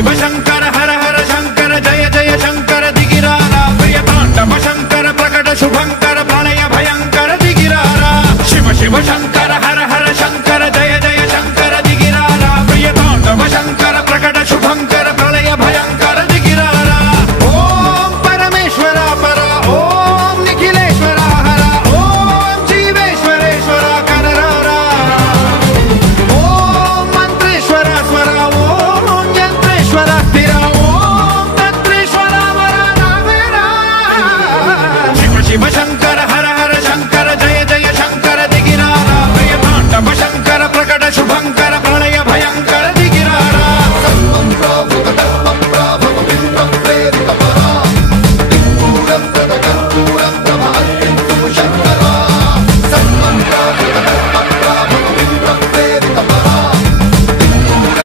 शिव शंकर हर हर शंकर जय जय शंकर दिगिरारा प्रिय तांडव शंकर प्रकट शुभंकर प्रणय भयंकर दिगिरारा शिव शिव शंकर